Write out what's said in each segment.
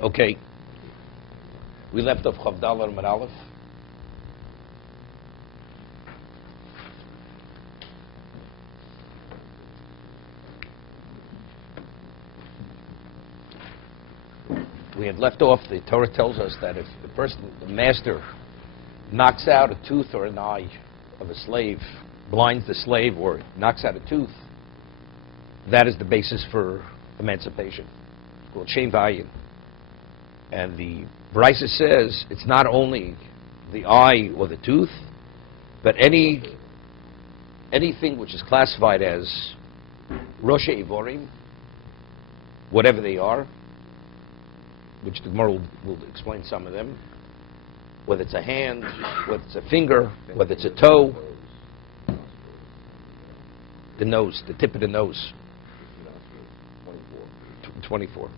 Okay. We left off Chavdal Amud Aleph. We had left off, the Torah tells us that if the master, knocks out a tooth or an eye of a slave, blinds the slave or knocks out a tooth, that is the basis for emancipation. It's called Shem Vayin. And the Brisa says it's not only the eye or the tooth, but anything which is classified as Rosh Ivorim, whatever they are, which the Gemara will explain some of them, whether it's a hand, whether it's a finger, whether it's a toe, the nose, the tip of the nose. 24.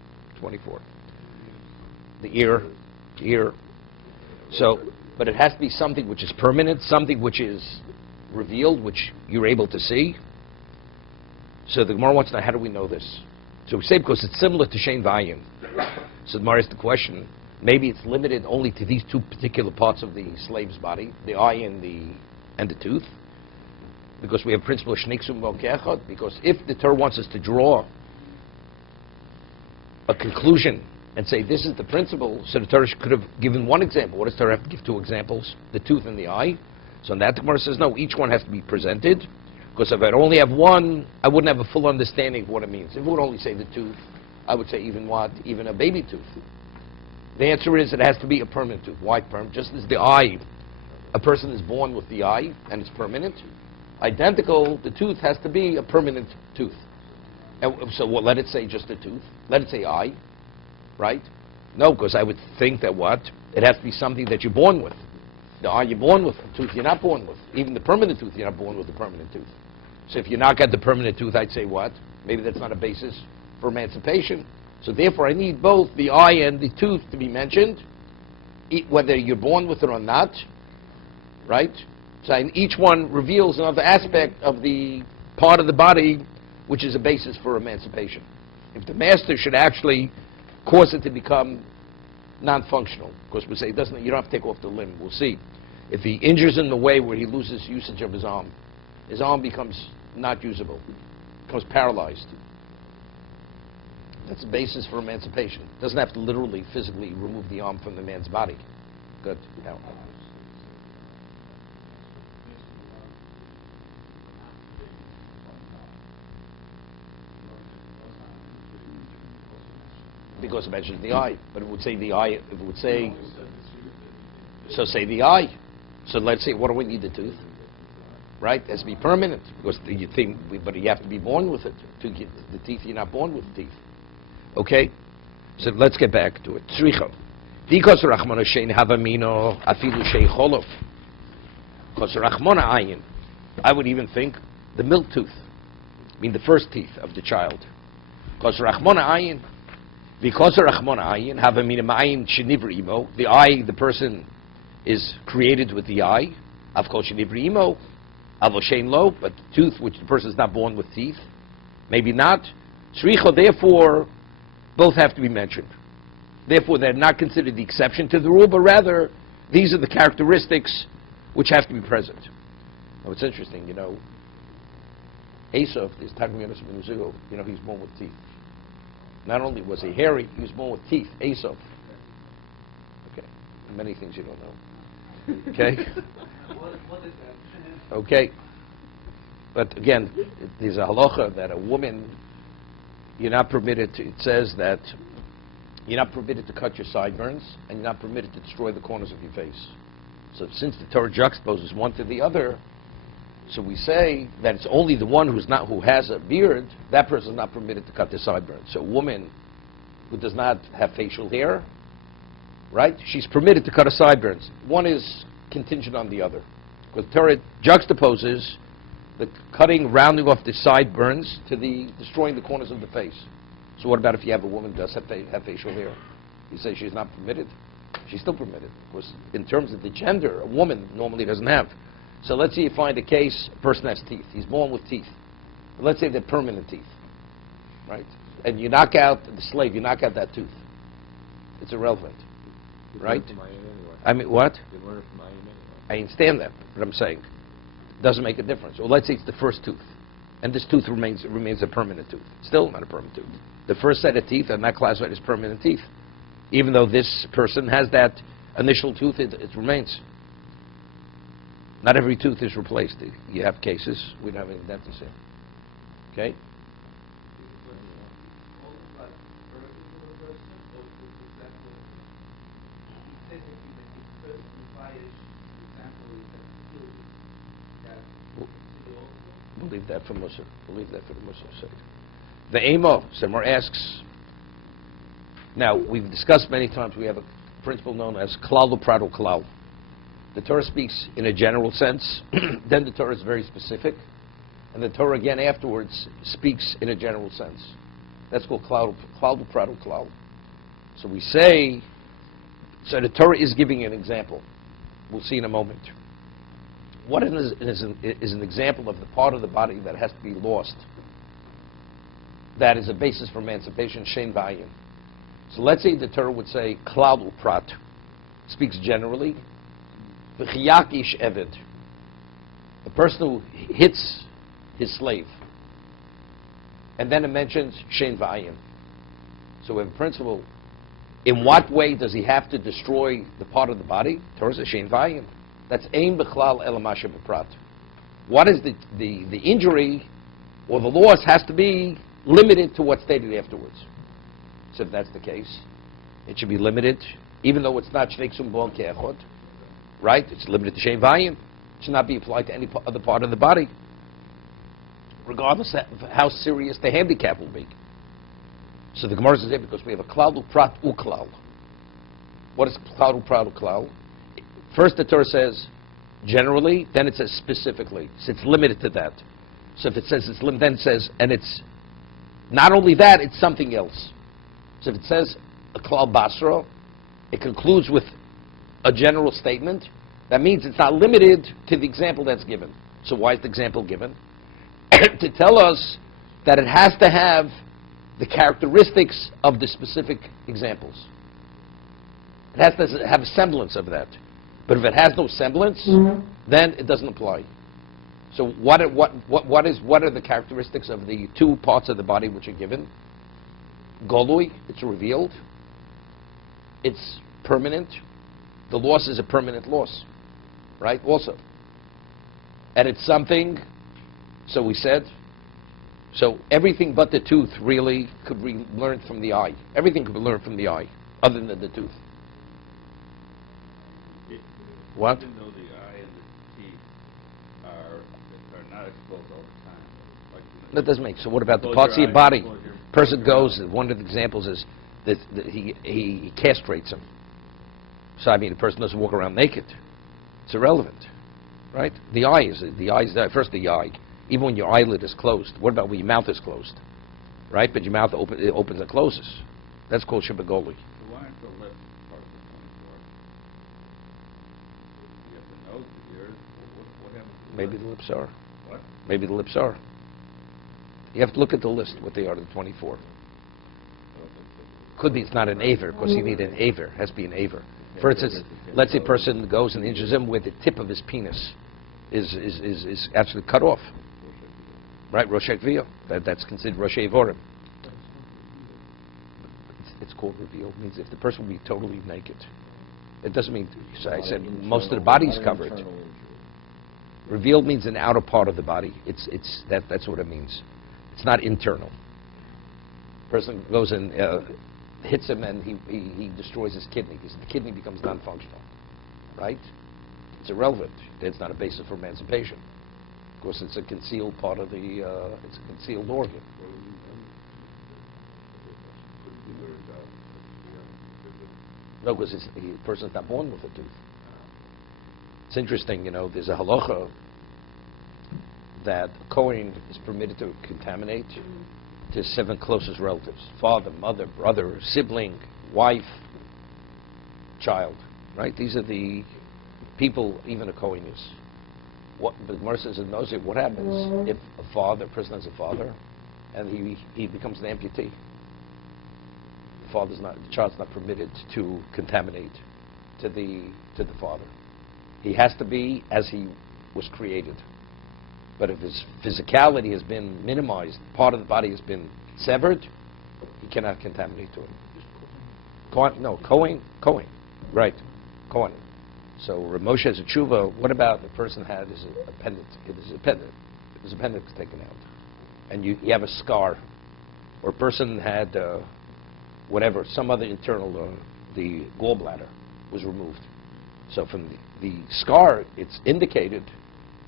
The ear. So, but it has to be something which is permanent, something which is revealed, which you're able to see. So the Gemara wants to know, how do we know this? So we say because it's similar to Shem Vayin. So the Gemara asks the question, maybe it's limited only to these two particular parts of the slave's body, the eye and the tooth, because we have principle of Shniksum V'Kechad, because if the Torah wants us to draw a conclusion and say this is the principle, so the Torah could have given one example. What does Torah have to give? Two examples, the tooth and the eye. So in that the Gemara says no, each one has to be presented, because if I'd only have one, I wouldn't have a full understanding of what it means. If it would only say the tooth, I would say even a baby tooth. The answer is it has to be a permanent tooth. Why permanent? Just as the eye, a person is born with the eye and it's permanent. Identical, the tooth has to be a permanent tooth. And so what? Let it say just a tooth. Let it say eye, right? No, because I would think that what? It has to be something that you're born with. The eye you're born with, the tooth you're not born with. Even the permanent tooth, you're not born with the permanent tooth. So if you knock out the permanent tooth, I'd say what? Maybe that's not a basis for emancipation. So therefore I need both the eye and the tooth to be mentioned, whether you're born with it or not, right? So each one reveals another aspect of the part of the body which is a basis for emancipation. If the master should actually cause it to become non-functional, because we say you don't have to take off the limb, we'll see. If he injures in the way where he loses usage of his arm becomes not usable, becomes paralyzed. That's the basis for emancipation. It doesn't have to literally, physically remove the arm from the man's body. Good. Now. Because it mentions the eye, but it would say the eye. It would say, so say the eye. So let's say, what do we need the tooth? Right? It has to be permanent, because you think, but you have to be born with it. To get the teeth, you're not born with the teeth. Okay? So let's get back to it. Tzricha. Because Rachmana shein havamino afilu shei cholof. Because Rachmana ayin. I would even think the milk tooth. I mean the first teeth of the child. Because Rachmana ayin. Because Rachmana ayin havamina ma'ayin shenivri imo. The eye, the person is created with the eye. Avkol shenivri imo. Avo shein lo. But the tooth, which the person is not born with teeth. Maybe not. Tzricha, therefore, both have to be mentioned. Therefore, they're not considered the exception to the rule, but rather, these are the characteristics which have to be present. Now, it's interesting, Esau is talking about he's born with teeth. Not only was he hairy, he was born with teeth. Esau. Okay. Many things you don't know. Okay? Okay. But again, there's a halacha that a woman, you're not permitted to, it says that you're not permitted to cut your sideburns, and you're not permitted to destroy the corners of your face. So since the Torah juxtaposes one to the other, so we say that it's only the one who has a beard, that person is not permitted to cut their sideburns. So a woman who does not have facial hair, right, she's permitted to cut her sideburns. One is contingent on the other. Because the Torah juxtaposes the cutting, rounding off the sideburns to the destroying the corners of the face. So what about if you have a woman who does have facial hair? You say she's not permitted? She's still permitted. Because in terms of the gender, a woman normally doesn't have. So let's say you find a case, a person has teeth. He's born with teeth. But let's say they're permanent teeth, right? And you knock out the slave, you knock out that tooth. It's irrelevant, You right? learn from Ayin anyway. I mean, what? You learn from Ayin anyway. I understand that, but I'm saying it doesn't make a difference. Well, let's say it's the first tooth, and this tooth remains a permanent tooth. Still not a permanent tooth. The first set of teeth are not classified as permanent teeth, even though this person has that initial tooth. It remains. Not every tooth is replaced. You have cases. We don't have any dentists here. Okay. We'll leave that for Musa. We'll leave that for the Musa's sake. The Amo, somewhere asks. Now, we've discussed many times, we have a principle known as klal u'prat klal. The Torah speaks in a general sense, then the Torah is very specific, and the Torah again afterwards speaks in a general sense. That's called klal u'prat klal. So we say, so the Torah is giving an example. We'll see in a moment. What is an example of the part of the body that has to be lost? That is a basis for emancipation, shein v'ayin. So let's say the Torah would say, klal u'prat, speaks generally, v'chiyak ish eved, the person who hits his slave. And then it mentions shein v'ayin. So we have a principle, in what way does he have to destroy the part of the body? Torah says shein v'ayin. That's aim b'chlal elamasha b'prat. What is the injury or the loss has to be limited to what's stated afterwards. So if that's the case, it should be limited, even though it's not shnei ksum bon ke'echot, right? It's limited to shein v'ayin. It should not be applied to any other part of the body, regardless of how serious the handicap will be. So the Gemara says it because we have a klal u'prat u'klal. What is klal u'prat u'klal? First the Torah says generally, then it says specifically. So it's limited to that. So if it says it's limited, then it says, and it's not only that, it's something else. So if it says a klal basra, it concludes with a general statement. That means it's not limited to the example that's given. So why is the example given? To tell us that it has to have the characteristics of the specific examples. It has to have a semblance of that. But if it has no semblance, then it doesn't apply. So what are the characteristics of the two parts of the body which are given? Golui, it's revealed. It's permanent. The loss is a permanent loss, right? Also. And it's something, so we said, so everything but the tooth really could be learned from the eye. Everything could be learned from the eye, other than the tooth. What? Even though the eye and the teeth are not exposed all the time. Like, That doesn't make. So what about the close parts of your your eyes, body? close your- Person close your goes. mouth. One of the examples is that he castrates him. So I mean, the person doesn't walk around naked. It's irrelevant, right? The eye is first the eye. Even when your eyelid is closed. What about when your mouth is closed, right? But your mouth opens and closes. That's called shibagoli. So why aren't the lips part of the 24? You have the nose, the ears. What happens to the Maybe lips? the lips are. What? Maybe the lips are. You have to look at the list, what they are, the 24. Could be it's not an aver, because you need an aver. It has to be an aver. For instance, let's say a person goes and injures him where the tip of his penis is actually cut off. Right, Rosh Hashanah. That's considered Rosh Evorim. It's called revealed. It means if the person will be totally naked. It doesn't mean, so I said most of the body is covered. Revealed means an outer part of the body. That's what it means. It's not internal. Person goes and hits him and he destroys his kidney because the kidney becomes non-functional. Right? It's irrelevant. It's not a basis for emancipation. Of course, it's a concealed part of the, it's a concealed organ. No, because the person's not born with a tooth. It's interesting, there's a halacha that a Kohen is permitted to contaminate to 7 closest relatives: father, mother, brother, sibling, wife, child. Right? These are the people even a Kohen is. But Gemara says in Nosir, what happens if a person has a father, and he becomes an amputee? the child's not permitted to contaminate to the father. He has to be as he was created. But if his physicality has been minimized, part of the body has been severed, he cannot contaminate to him. Kohen, right, Kohen. So Rav Moshe has a tshuva. What about the person had his appendix taken out, and you have a scar, or a person had whatever, some other internal, the gallbladder was removed. So from the scar, it's indicated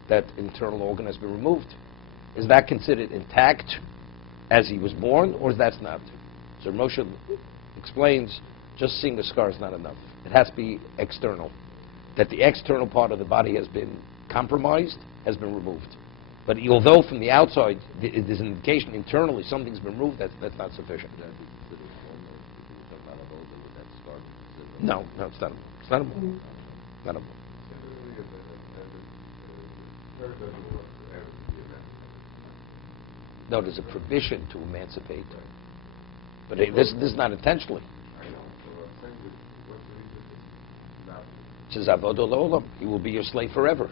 that internal organ has been removed. Is that considered intact as he was born, or is that not? So Moshe explains, just seeing the scar is not enough. It has to be external. That the external part of the body has been compromised, has been removed. But although from the outside there's an indication internally something's been removed, that's not sufficient. No, it's not. It's not a mole. Not a mole. No, there's a provision to emancipate. But this is not intentionally. It says, Avodo L'olam, he will be your slave forever.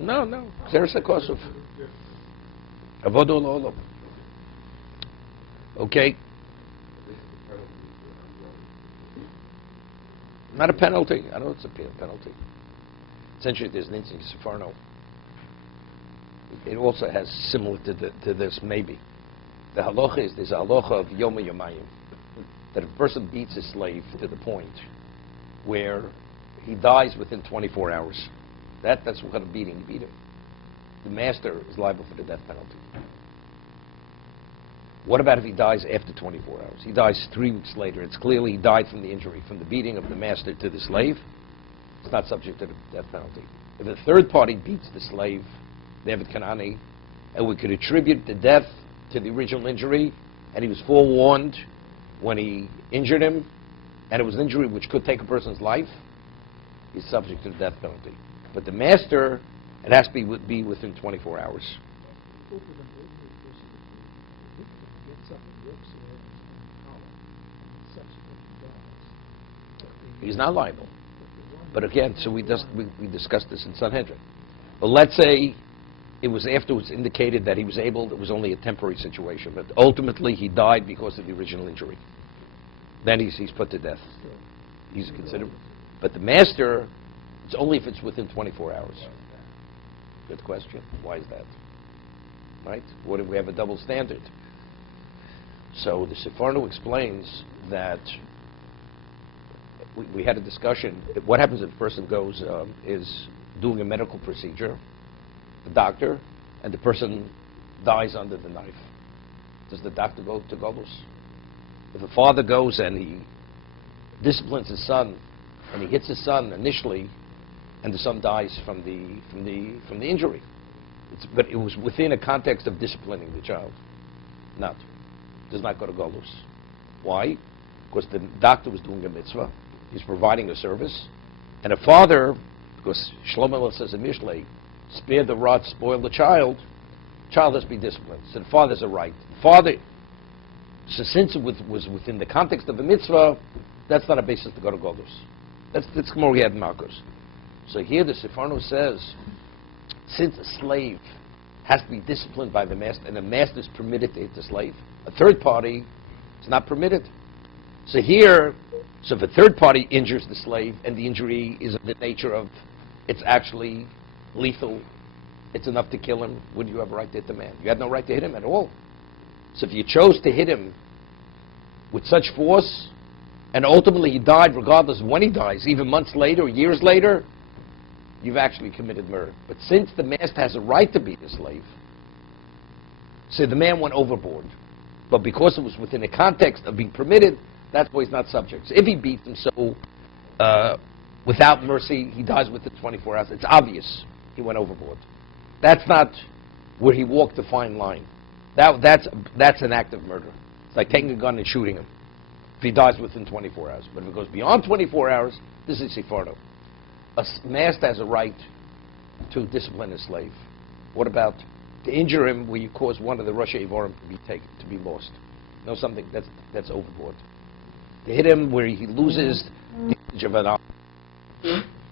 No. There's a cause of Avodo L'olam. Okay. Not a penalty. I know it's a penalty. Essentially, there's an instinct Sefarno. It also has similar to this, maybe. The halacha is, there's a halacha of Yom Yomayim, that if a person beats his slave to the point where he dies within 24 hours, that's what kind of beating you beat him. The master is liable for the death penalty. What about if he dies after 24 hours? He dies 3 weeks later. It's clearly he died from the injury, from the beating of the master to the slave. It's not subject to the death penalty. If a third party beats the slave, David Kanani, and we could attribute the death to the original injury, and he was forewarned when he injured him, and it was an injury which could take a person's life, he's subject to the death penalty. But the master, it has to be within 24 hours. He's not liable. But again, so we discussed this in Sanhedrin. But let's say it was afterwards indicated that he was able, it was only a temporary situation, but ultimately he died because of the original injury. Then he's put to death. He's considered. But the master, it's only if it's within 24 hours. Good question. Why is that? Right? What if we have a double standard? So the Sefarno explains that we had a discussion. What happens if a person goes, is doing a medical procedure, the doctor, and the person dies under the knife? Does the doctor go to Golus? If a father goes and he disciplines his son, and he hits his son initially, and the son dies from the injury, but it was within a context of disciplining the child. Does not go to Golus. Why? Because the doctor was doing a mitzvah. He's providing a service. And a father, because Shlomo says in Mishlei, spare the rod, spoil the child has to be disciplined. So the father's a right. The father, so since it was within the context of a mitzvah, that's not a basis to go to Golus. That's more we had in Marcos. So here the Sefarno says, since a slave has to be disciplined by the master, and the master is permitted to hit the slave, a third party is not permitted. So here, if a third party injures the slave, and the injury is of the nature of, it's actually lethal, it's enough to kill him, would you have a right to hit the man? You had no right to hit him at all. So if you chose to hit him with such force, and ultimately he died regardless of when he dies, even months later or years later, you've actually committed murder. But since the master has a right to beat the slave, so the man went overboard. But because it was within the context of being permitted, that's why he's not subject. So if he beats him so without mercy, he dies within 24 hours. It's obvious he went overboard. That's not where he walked the fine line. That's an act of murder. It's like taking a gun and shooting him if he dies within 24 hours. But if it goes beyond 24 hours, this is Sefarno. A master has a right to discipline a slave. What about To injure him where you cause one of the Rosh Ivorim to be lost. No, something that's overboard. To hit him where he loses the image of an eye.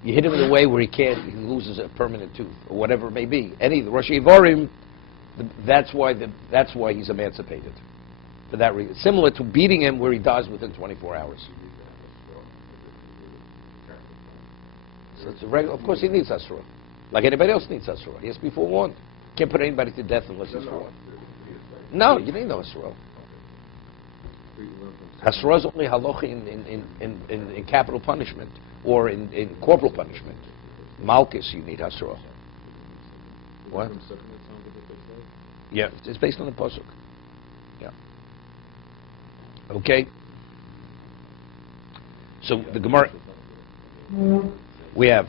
You hit him in a way where he loses a permanent tooth, or whatever it may be. Any of the Rosh Ivorim, that's why he's emancipated. For that reason. Similar to beating him where he dies within 24 hours. So it's a regular, of course he needs Asura. Like anybody else needs Asura. He has to be forewarned. Can't put anybody to death unless he's forewarned. No, you need no Asura. Asura is only halacha in capital punishment or in corporal punishment. Malchus, you need Asura. What? Yeah, it's based on the pasuk. Yeah. Okay. So the Gemara we have.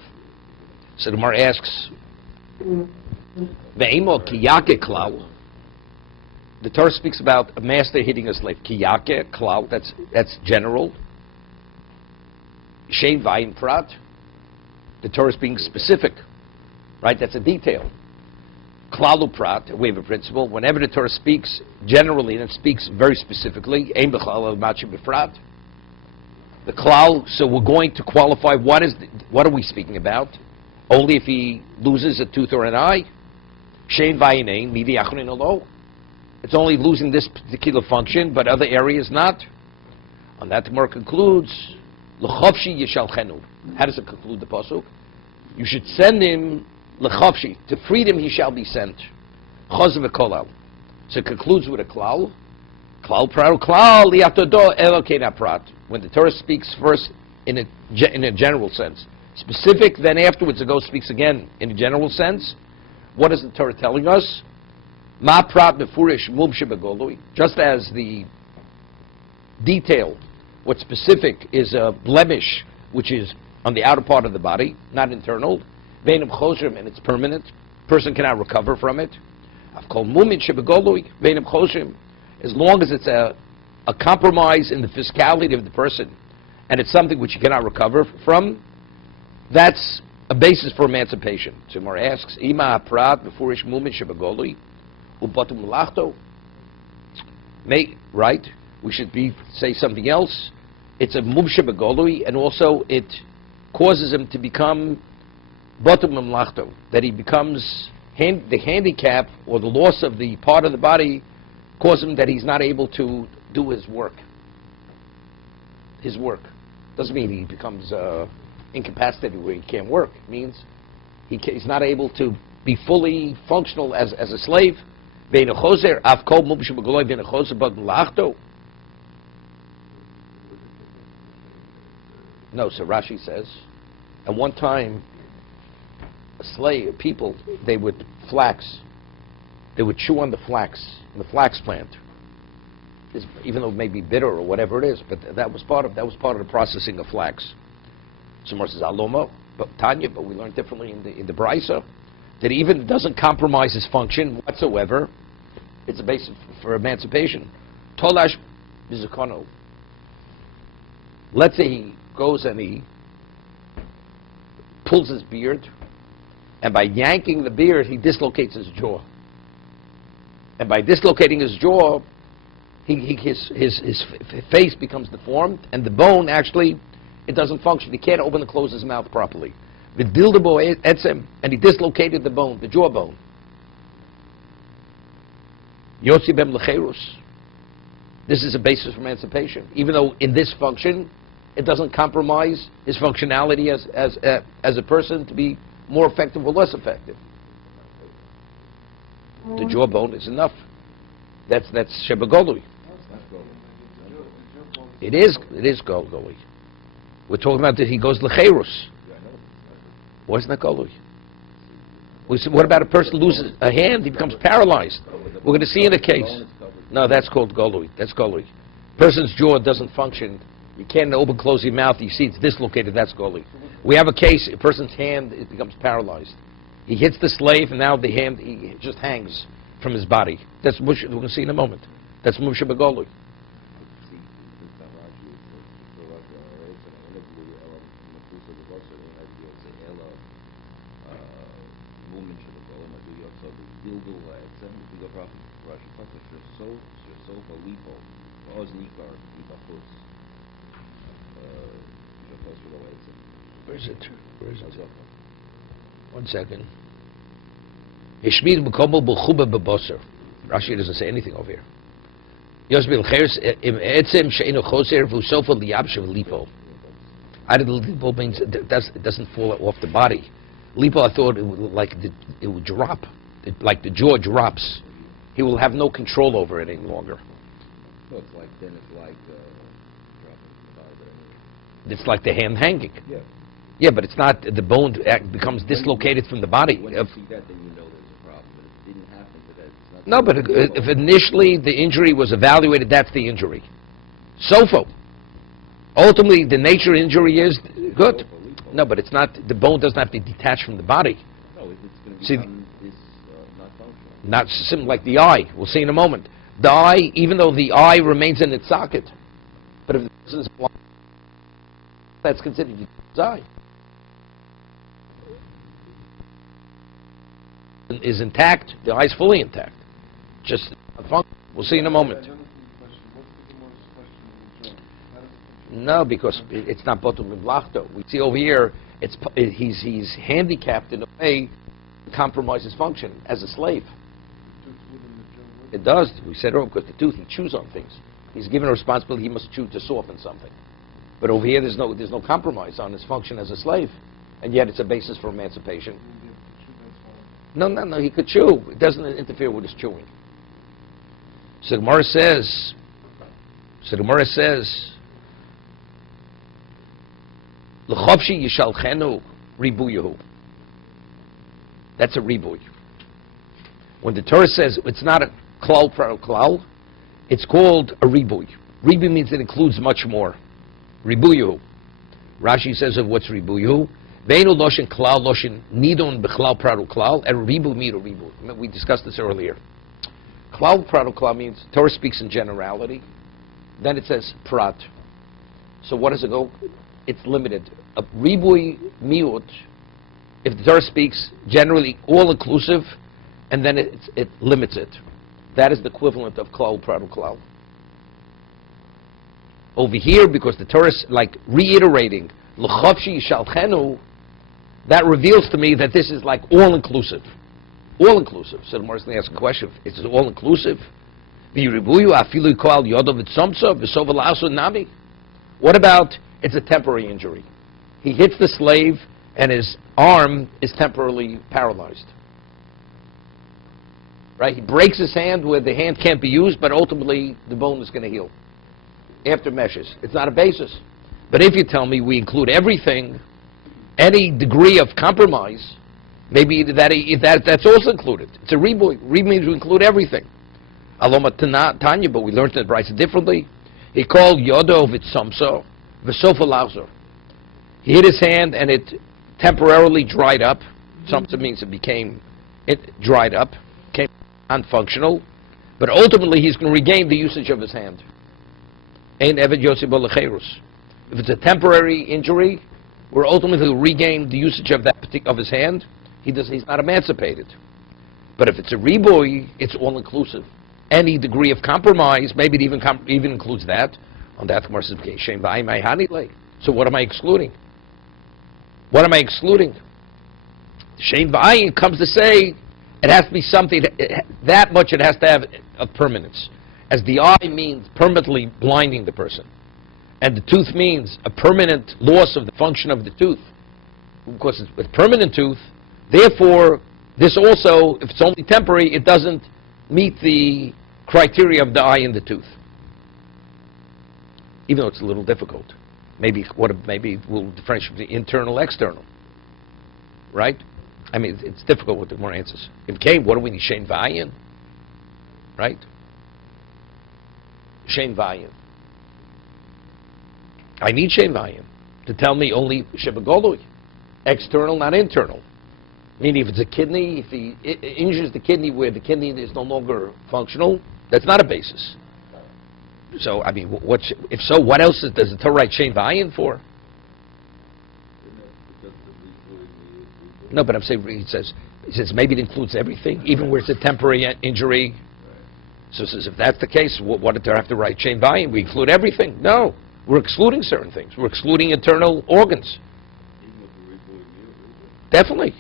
So the Gemara asks, "Ve'imo kiyake klau." The Torah speaks about a master hitting a slave. Kiyake klau. That's general. Shein vayin prat. The Torah is being specific, right? That's a detail. Klalu prat. We have a principle. Whenever the Torah speaks generally, and it speaks very specifically, ein b'chlal el machi b'prat. The klal. So we're going to qualify what are we speaking about? Only if he loses a tooth or an eye. Shein vayin ein midi achrin alo. It's only losing this particular function, but other areas not. On that, the Gemara concludes, l'chavshi yishalchenu. How does it conclude the pasuk? You should send him l'chavshi. To freedom he shall be sent. Chaz v'kolal. So it concludes with a klal. Klal prat klal liatodo elokei prat. When the Torah speaks first in a general sense, specific, then afterwards it speaks again in a general sense. What is the Torah telling us? Ma prat befurish mubshe begolui. Just as the detail, what's specific is a blemish, which is on the outer part of the body, not internal. Veinam chosrim, and it's permanent. Person cannot recover from it. I've called mumin shebegolui veinam chosrim. As long as it's a compromise in the physicality of the person, and it's something which you cannot recover from, that's a basis for emancipation. So Gemara asks, Ima prat befurish mumin shebegolui. Right? We should say something else. It's a mubshe begolui, and also it causes him to become batum memlachto, that he becomes the handicap or the loss of the part of the body causes him that he's not able to do his work. His work doesn't mean he becomes incapacitated where he can't work. It means he's not able to be fully functional as a slave. No, so Rashi says, at one time, people, they would chew on the flax plant, even though it may be bitter or whatever it is, but that was part of the processing of flax. Someone says, Aloma, but Tanya, but we learned differently in the Brisa, that even doesn't compromise his function whatsoever. It's a basis for emancipation. Tolash bizakono. Let's say he goes and he pulls his beard, and by yanking the beard, he dislocates his jaw. And by dislocating his jaw, his face becomes deformed, and the bone actually, it doesn't function. He can't open and close his mouth properly. V'dildabo etzem, and he dislocated the bone, the jawbone. Yotzi bem lecherus. This is a basis for emancipation. Even though in this function, it doesn't compromise his functionality as a person to be more effective or less effective. The jawbone is enough. That's shebegolui. It is golui. We're talking about that he goes lecherus. What's not golui? What about a person loses a hand? He becomes paralyzed. We're going to see in a case. No, that's called golui. That's golui. Person's jaw doesn't function. You can't open, close your mouth. You see it's dislocated. That's golui. We have a case. A person's hand, it becomes paralyzed. He hits the slave, and now the hand he just hangs from his body. That's mush. We're going to see in a moment. That's musha begolui. Where is it? Where is it? 1 second. Hishmid b'komo b'chuba b'boser. Rashi doesn't say anything over here. Yosbil cheres im etzem she'enu choser v'usofa liyabshev lipo. Out of the lipo means it doesn't fall off the body. Lipo, I thought it would drop, like the jaw drops. He will have no control over it any longer. So it's like dropping the body. It's like the hand hanging. Yeah. Yeah, but it's not. The bone becomes dislocated from the body. When you see that, then you know there's a problem. But it didn't happen to that. It's not No, but if initially the injury was evaluated, that's the injury. Sofo. Ultimately, the nature of injury is good. No, but it's not. The bone doesn't have to detach from the body. No, it's going to See, become not functional. Not simple like the eye. We'll see in a moment. The eye, even though the eye remains in its socket, but if the person is blind, that's considered his eye. Is intact, the eye is fully intact. Just we'll see in a moment. No, because it's not botul miblachto. We see over here, he's handicapped in a way to compromise his function as a slave. It does. We said earlier, because the tooth, he chews on things. He's given a responsibility, he must chew to soften something. But over here, there's no compromise on his function as a slave, and yet it's a basis for emancipation. No, he could chew. It doesn't interfere with his chewing. So Gemara says, L'chovshi yishalchenu ribuyahu. That's a ribuy. When the Torah says it's not a klal pro klal, it's called a ribuy. Ribuy means it includes much more. Ribuyahu. Rashi says of what's ribuyahu. Veinu loshin klal loshin nidon b'klal pradu klal and ribu miru ribu. We discussed this earlier. Klal pradu klal means Torah speaks in generality. Then it says prat. So what does it go? It's limited. A ribui miut, if the Torah speaks generally all inclusive, and then it limits it. That is the equivalent of klal pradu klal. Over here, because the Torah is like reiterating l'chavshi yishalchenu, that reveals to me that this is like all inclusive. All inclusive. So the Gemara is going to ask a question: is it all inclusive? What about it's a temporary injury? He hits the slave and his arm is temporarily paralyzed. Right? He breaks his hand where the hand can't be used, but ultimately the bone is going to heal after meshes. It's not a basis. But if you tell me we include everything, any degree of compromise, maybe that's also included. It's a ribuy. Ribuy means we include everything. Aloma Tanya, but we learned that Bryce differently. He called Yodo V'tzomso V'sofa Lauser. He hit his hand and it temporarily dried up. Something means it dried up, became unfunctional, but ultimately he's going to regain the usage of his hand. Ein Eved Yosef B'Lecherus. If it's a temporary injury, where ultimately he'll regain the usage of of his hand, he's not emancipated. But if it's a ribuy, it's all inclusive. Any degree of compromise, maybe it even includes that. On that, Gemara says, so what am I excluding? What am I excluding? Shein v'ayin comes to say it has to be something that much. It has to have a permanence, as the eye means permanently blinding the person, and the tooth means a permanent loss of the function of the tooth. Of course, it's a permanent tooth. Therefore, this also, if it's only temporary, it doesn't meet the criteria of the eye and the tooth. Even though it's a little difficult. Maybe we'll differentiate between internal and external. Right? I mean, it's difficult with the more answers. In Cain, what do we need? Shein v'ayin? Right? Shein v'ayin. I need shein v'ayin to tell me only shebegolui. External, not internal. Meaning if it's a kidney, if he injures the kidney where the kidney is no longer functional, that's not a basis. So, I mean, if so, what else does the Torah write shein v'ayin for? No, but I'm saying he says maybe it includes everything, even where it's a temporary injury. So it says, if that's the case, what did they have to write Shein Vayin? We include everything. No, we're excluding certain things. We're excluding internal organs. Even with the reborn year, Definitely.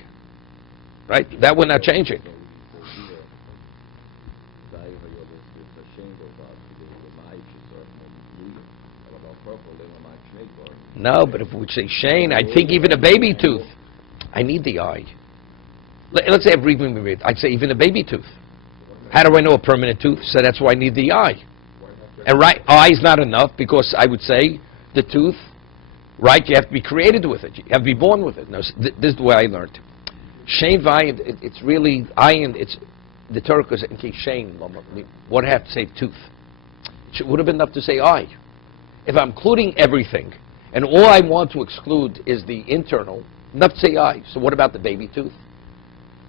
Right? That we're not changing. No, but if we say Shein, I think even a baby tooth, I need the eye. Let's say I'd say even a baby tooth. How do I know a permanent tooth? So that's why I need the eye. And right, eye's not enough because I would say the tooth, right, you have to be created with it. You have to be born with it. No, this is the way I learned. Shein Vayin, it's really, ayin, it's, the Torah goes, in case Shein, what do I have to say tooth? It would have been enough to say eye. If I'm including everything, and all I want to exclude is the internal, enough to say eye. So what about the baby tooth?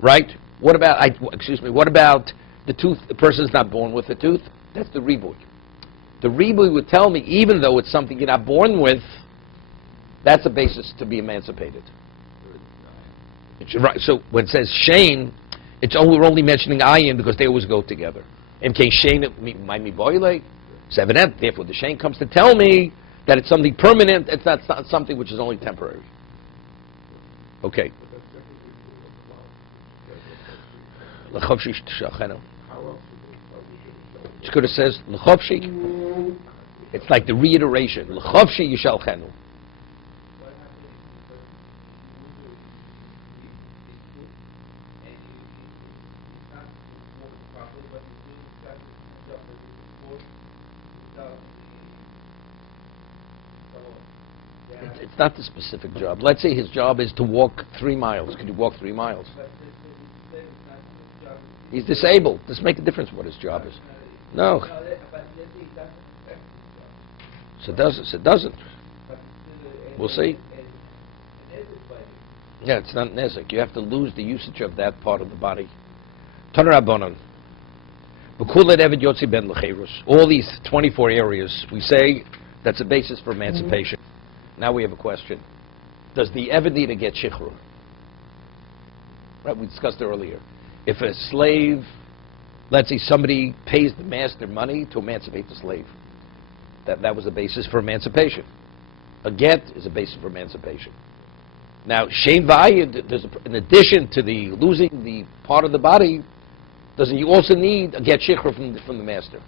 Right? What about, what about the tooth, the person's not born with a tooth? That's the ribuy. The ribuy would tell me, even though it's something you're not born with, that's a basis to be emancipated. Right. So when it says Shein, we're only mentioning ayin because they always go together. In case Shein, mi boile, it's evident. Therefore, the Shein comes to tell me that it's something permanent. It's not something which is only temporary. Okay. It's good. It says l'chovshi. It's like the reiteration. L'chovshi yishalchenu. It's not the specific job. Let's say his job is to walk 3 miles. Could he walk 3 miles? He's disabled. Does it make a difference what his job is? No. So it doesn't. So it doesn't. We'll see. Yeah, it's not nezik. You have to lose the usage of that part of the body. Tan Rabbanan. All these 24 areas, we say that's a basis for emancipation. Now we have a question. Does the Eved need to get shichrur? Right, we discussed it earlier. If a slave, let's say somebody pays the master money to emancipate the slave, that was a basis for emancipation. A get is a basis for emancipation. Now, Shein Vayin, in addition to the losing the part of the body, doesn't you also need a get shichrur from the master?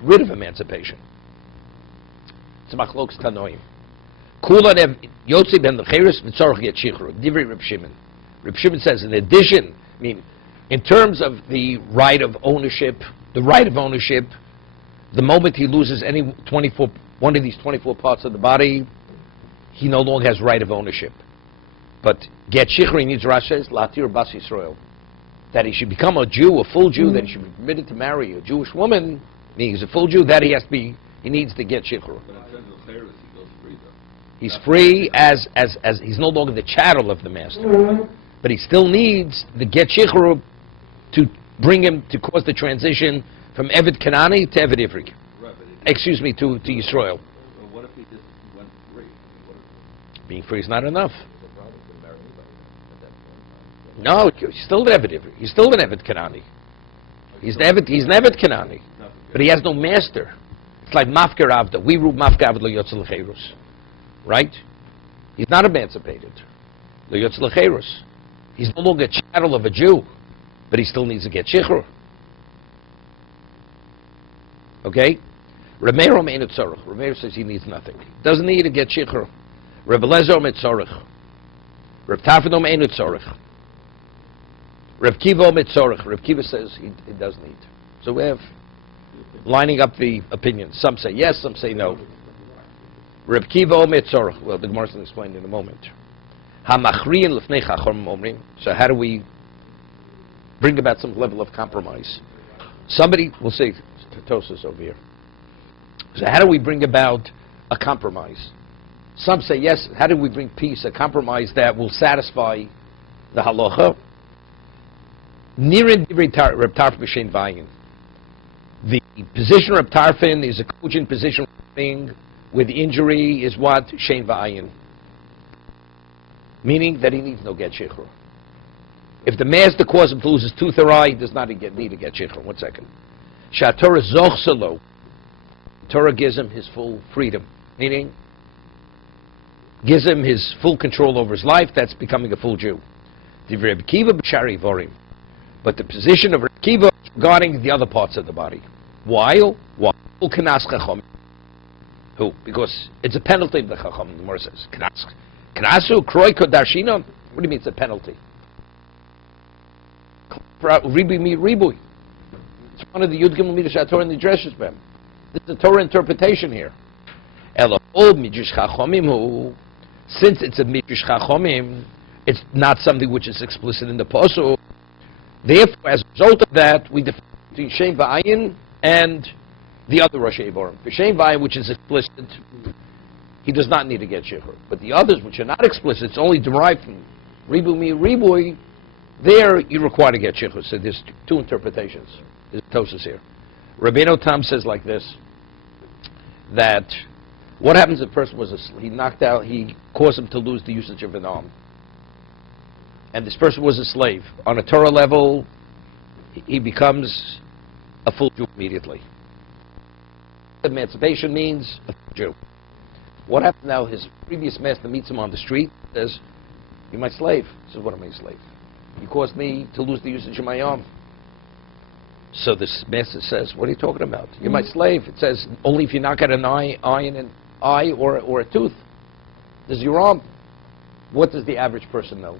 Rid of emancipation. It's machlokes tanoim. Yotzi ben lecheres v'tzorach get shichrur. Divrei Reb Shimon. Reb Shimon says, in addition, in terms of the right of ownership, the moment he loses one of these 24 parts of the body, he no longer has right of ownership. But get shichrur, he needs Rashi says, latir bas Yisrael, that he should become a Jew, a full Jew, that he should be permitted to marry a Jewish woman. He's a full Jew, that he needs to get shichrur. He's free as he's no longer the chattel of the master. But he still needs the get shichrur to bring him, to cause the transition from Eved Kanani to Eved Ivri. Right, to Yisrael. So what if he just went free? Being free is not enough. No, he's still an Eved Ivri. He's still an Eved Kanani. He's an Eved Kanani. But he has no master. It's like Mafker Avda. We rule Mafker Avda lo yotze l'cheirus. Right? He's not emancipated. Lo yotze l'cheirus. He's no longer a chattel of a Jew, but he still needs to get shichrur. Okay? Rameir me'enu tzorach. Rameir says he needs nothing. Doesn't need to get shichrur. Reb Eliezer met tzorach. Reb Tarfon me'enu tzorach. Reb Kiva met tzorach. Reb Kiva says he does need. So we have lining up the opinions. Some say yes, some say no. Reb Kiva met tzorach. Well, the Gemara will explain in a moment. So how do we bring about some level of compromise? Somebody will say, Tosos over here. So how do we bring about a compromise? Some say yes. How do we bring peace, a compromise that will satisfy the halacha? The position of Reb Tarfon is a cogent position with injury is what? Shein Va'ayin. Meaning that he needs no get shichrur. If the master causes him to lose his tooth or eye, he does not need to get shichrur. 1 second. Shatorah zochselo. Torah gives him his full freedom, meaning gives him his full control over his life. That's becoming a full Jew. Divrei Rabbi Kiva b'shari vorim. But the position of Rabbi Kiva regarding the other parts of the body. Why? Who? Because it's a penalty of the Chacham. The Gemara says, Knasu kroi kodarshinon. What do you mean it's a penalty? Ribui mi ribui. It's one of the Yud Gimel Midrash HaTorah in the Dreshes Bem. This is a Torah interpretation here. Since it's a Midrash Chachomim, it's not something which is explicit in the Pasuk. Therefore, as a result of that, we define between Shem V'ayin and the other Rosh Eivorim. For Shem V'ayin, which is explicit, he does not need to get Shechur. But the others, which are not explicit, it's only derived from Ribu Mi Ribui, there you require to get Shechur. So there's two interpretations. There's Tosas here. Rabbeinu Tam says like this, that what happens if a person he caused him to lose the usage of an arm. And this person was a slave. On a Torah level, he becomes a full Jew immediately. Emancipation means a full Jew. What happens now? His previous master meets him on the street, says, "You're my slave." He says, "What am I, a slave? You caused me to lose the usage of my arm." So this master says, "What are you talking about? You're my slave." It says, "Only if you knock out an eye or a tooth. This is your arm." What does the average person know?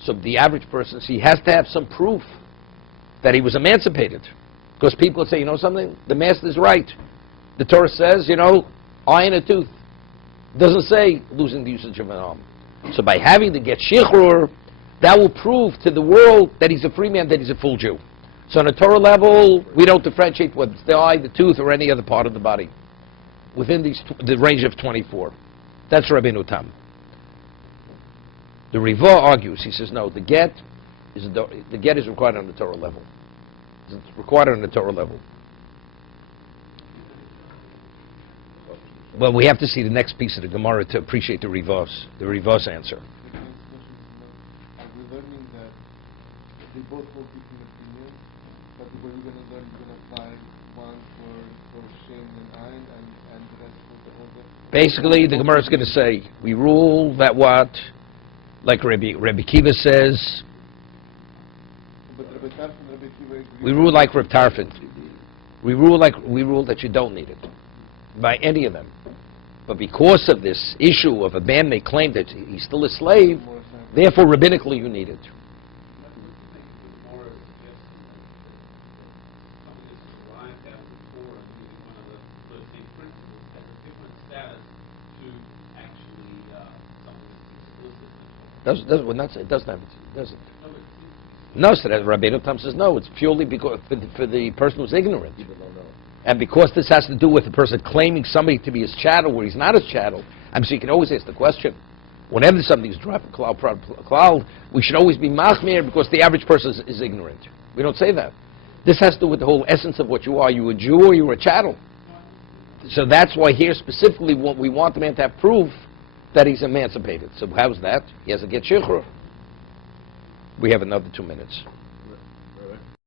So the average person, he has to have some proof that he was emancipated. Because people say, you know something? The master's right. The Torah says, eye and a tooth. It doesn't say losing the usage of an arm. So by having to get shichrur, that will prove to the world that he's a free man, that he's a full Jew. So on a Torah level, we don't differentiate whether it's the eye, the tooth, or any other part of the body within the range of 24. That's Rabbeinu Tam. The Riva argues. He says, no, the get is required on the Torah level. It's required on the Torah level. Well, we have to see the next piece of the Gemara to appreciate the Riva's answer. Are we learning that they both hold different opinions, but when you're going to learn, you're going to apply one for Shem and Ayin and the rest for the other? Basically, the Gemara is going to say, we rule that what, like Rabbi Kiva says, but Rabbi Tarfon and Rabbi Kiva agree. we rule like Rabbi Tarfon. We rule that you don't need it by any of them. But because of this issue of a man may claim that he's still a slave, therefore rabbinically you need it. It doesn't have it, does it? No, so that Rabbeinu Tam says no. It's purely because for the person who's ignorant, and because this has to do with the person claiming somebody to be his chattel where he's not his chattel. So you can always ask the question: whenever something's dropped cloud, we should always be machmir because the average person is ignorant. We don't say that. This has to do with the whole essence of what you are. You a Jew or you a chattel? So that's why here specifically, what we want the man to have proof that he's emancipated. So how's that? He has to get shichrur. We have another 2 minutes.